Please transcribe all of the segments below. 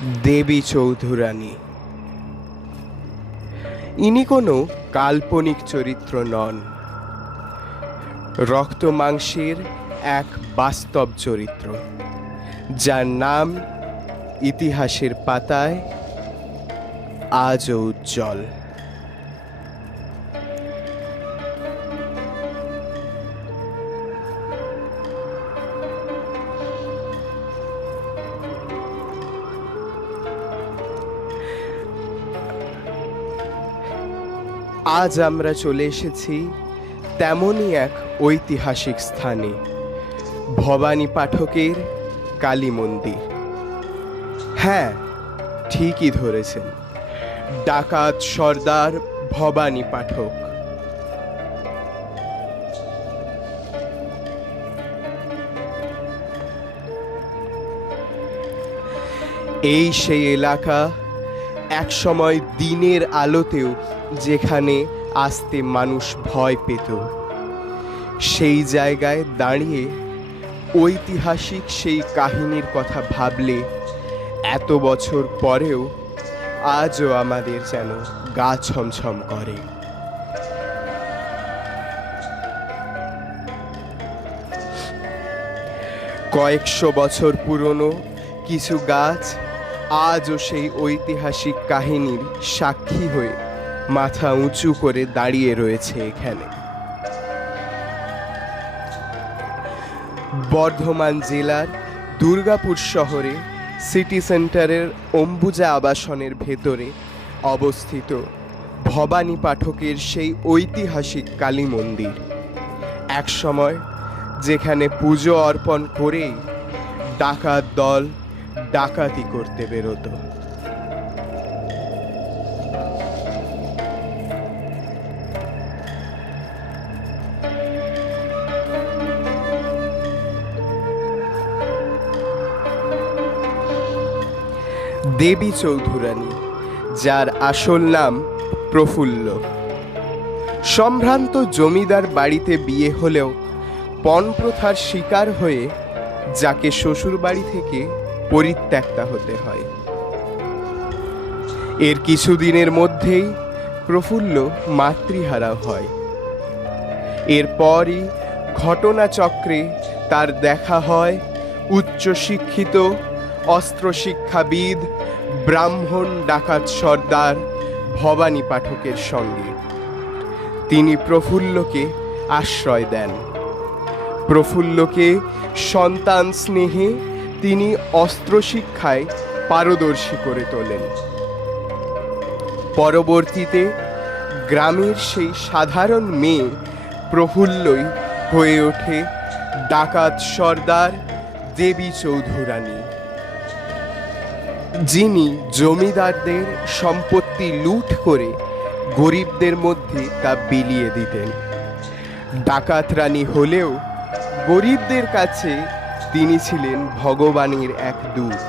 দেবী চৌধুরানী। ইনি কোনো কাল্পনিক চরিত্র নন, রক্ত মাংসের এক বাস্তব চরিত্র, যার নাম ইতিহাসের পাতায় আজও উজ্জ্বল। আজ আমরা চলে এসেছি তেমনই এক ঐতিহাসিক স্থানে, ভবানী পাঠকের কালী মন্দির। হ্যাঁ, ঠিকই ধরেছেন, ডাকাত সর্দার ভবানী পাঠক। এই সেই এলাকা, একসময় দিনের আলোতেও যেখানে আসতে মানুষ ভয় পেত। সেই জায়গায় দাঁড়িয়ে ঐতিহাসিক সেই কাহিনীর কথা ভাবলে এত বছর পরেও আজও আমাদের যেন গা ছমছম করে। কয়েকশো বছর পুরনো কিছু গাছ আজও সেই ঐতিহাসিক কাহিনীর সাক্ষী হয়ে মাথা উঁচু করে দাঁড়িয়ে রয়েছে এখানে। বর্ধমান জেলার দুর্গাপুর শহরে সিটি সেন্টারের অম্বুজা আবাসনের ভেতরে অবস্থিত ভবানী পাঠকের সেই ঐতিহাসিক কালী মন্দির, এক সময় যেখানে পুজো অর্পণ করেই ডাকাত দল ডাকাতি করতে বেরোতো। দেবী চৌধুরানী, যার আসল নাম প্রফুল্ল, সম্ভ্রান্ত জমিদার বাড়িতে বিয়ে হলেও পণ প্রথার শিকার হয়ে যাকে শ্বশুর বাড়ি থেকে পরিত্যক্তা হতে হয়। এর কিছুদিনের মধ্যেই প্রফুল্ল মাতৃহারা হয়। এরপরই ঘটনাচক্রে তার দেখা হয় উচ্চশিক্ষিত অস্ত্রশিক্ষাবিদ ব্রাহ্মণ ডাকাত সর্দার ভবানী পাঠকের সঙ্গে। তিনি প্রফুল্লকে আশ্রয় দেন। প্রফুল্লকে সন্তান স্নেহে তিনি অস্ত্রশিক্ষায় পারদর্শী করে তোলেন। পরবর্তীতে গ্রামের সেই সাধারণ মেয়ে প্রফুল্লই হয়ে ওঠে ডাকাত সর্দার দেবী চৌধুরানী, যিনি জমিদারদের সম্পত্তি লুট করে গরিবদের মধ্যে তা বিলিয়ে দিতেন। ডাকাত রানী হলেও গরিবদের কাছে তিনি ছিলেন ভগবানের এক দূত।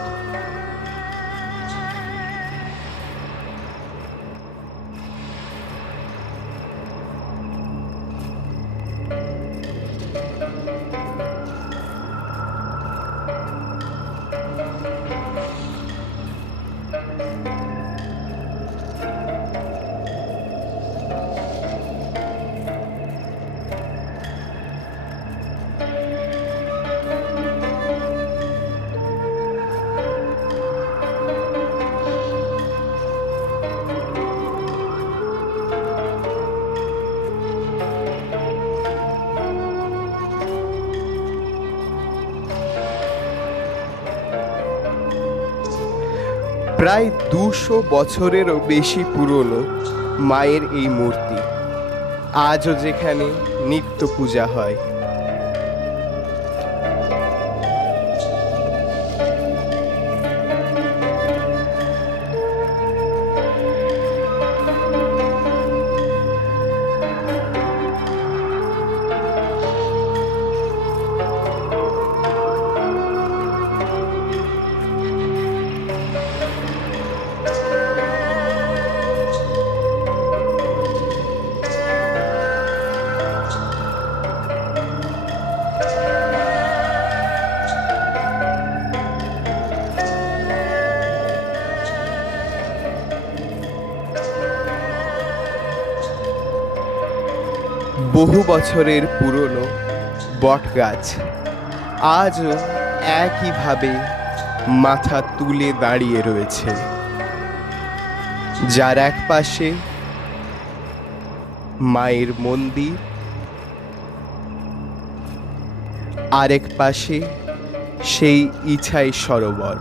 প্রায় 200 বছরেরও বেশি পুরনো মায়ের এই মূর্তি আজও যেখানে নিত্য পূজা হয়। বহু বছরের পুরনো বটগাছ আজও একইভাবে মাথা তুলে দাঁড়িয়ে রয়েছে, যার এক পাশে মায়ের মন্দির, আরেক পাশে সেই ইছাই সরোবর।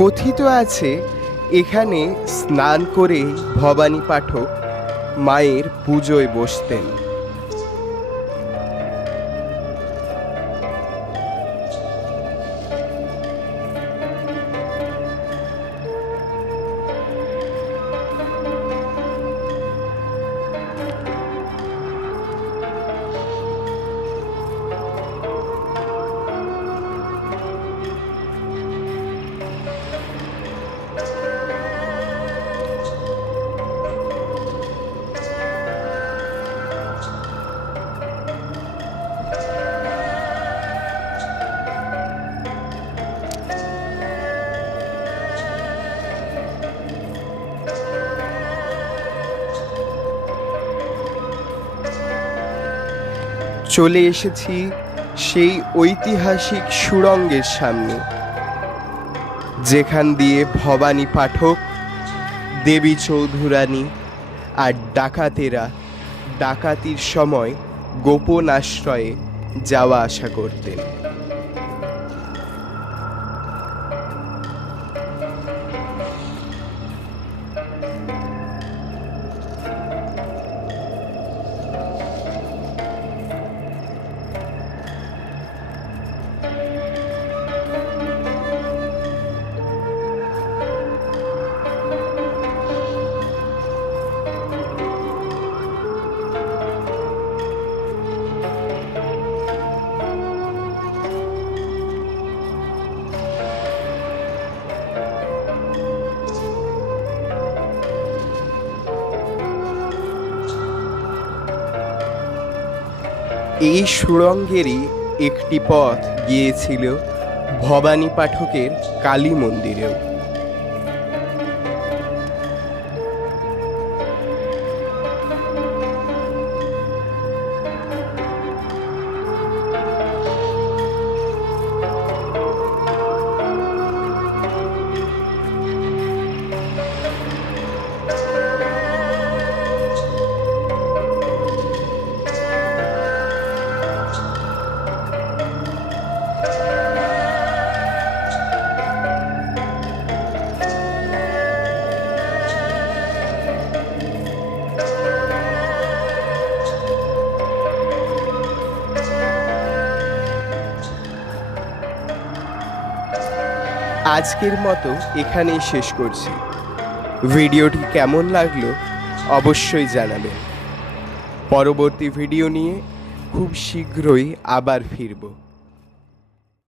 কথিত আছে এখানে স্নান করে ভবানী পাঠক মায়ের পুজোয় বসতেন। চলে এসেছি সেই ঐতিহাসিক সুড়ঙ্গের সামনে, যেখান দিয়ে ভবানী পাঠক, দেবী চৌধুরানী আর ডাকাতেরা ডাকাতির সময় গোপন আশ্রয়ে যাওয়া আসা করতেন। এই সুড়ঙ্গেরই একটি পথ গিয়েছিল ভবানী পাঠকের কালী মন্দিরেও। আজকের মতো এখানেই শেষ করছি। ভিডিওটি কেমন লাগলো অবশ্যই জানাবেন। পরবর্তী ভিডিও নিয়ে খুব শীঘ্রই আবার ফিরব।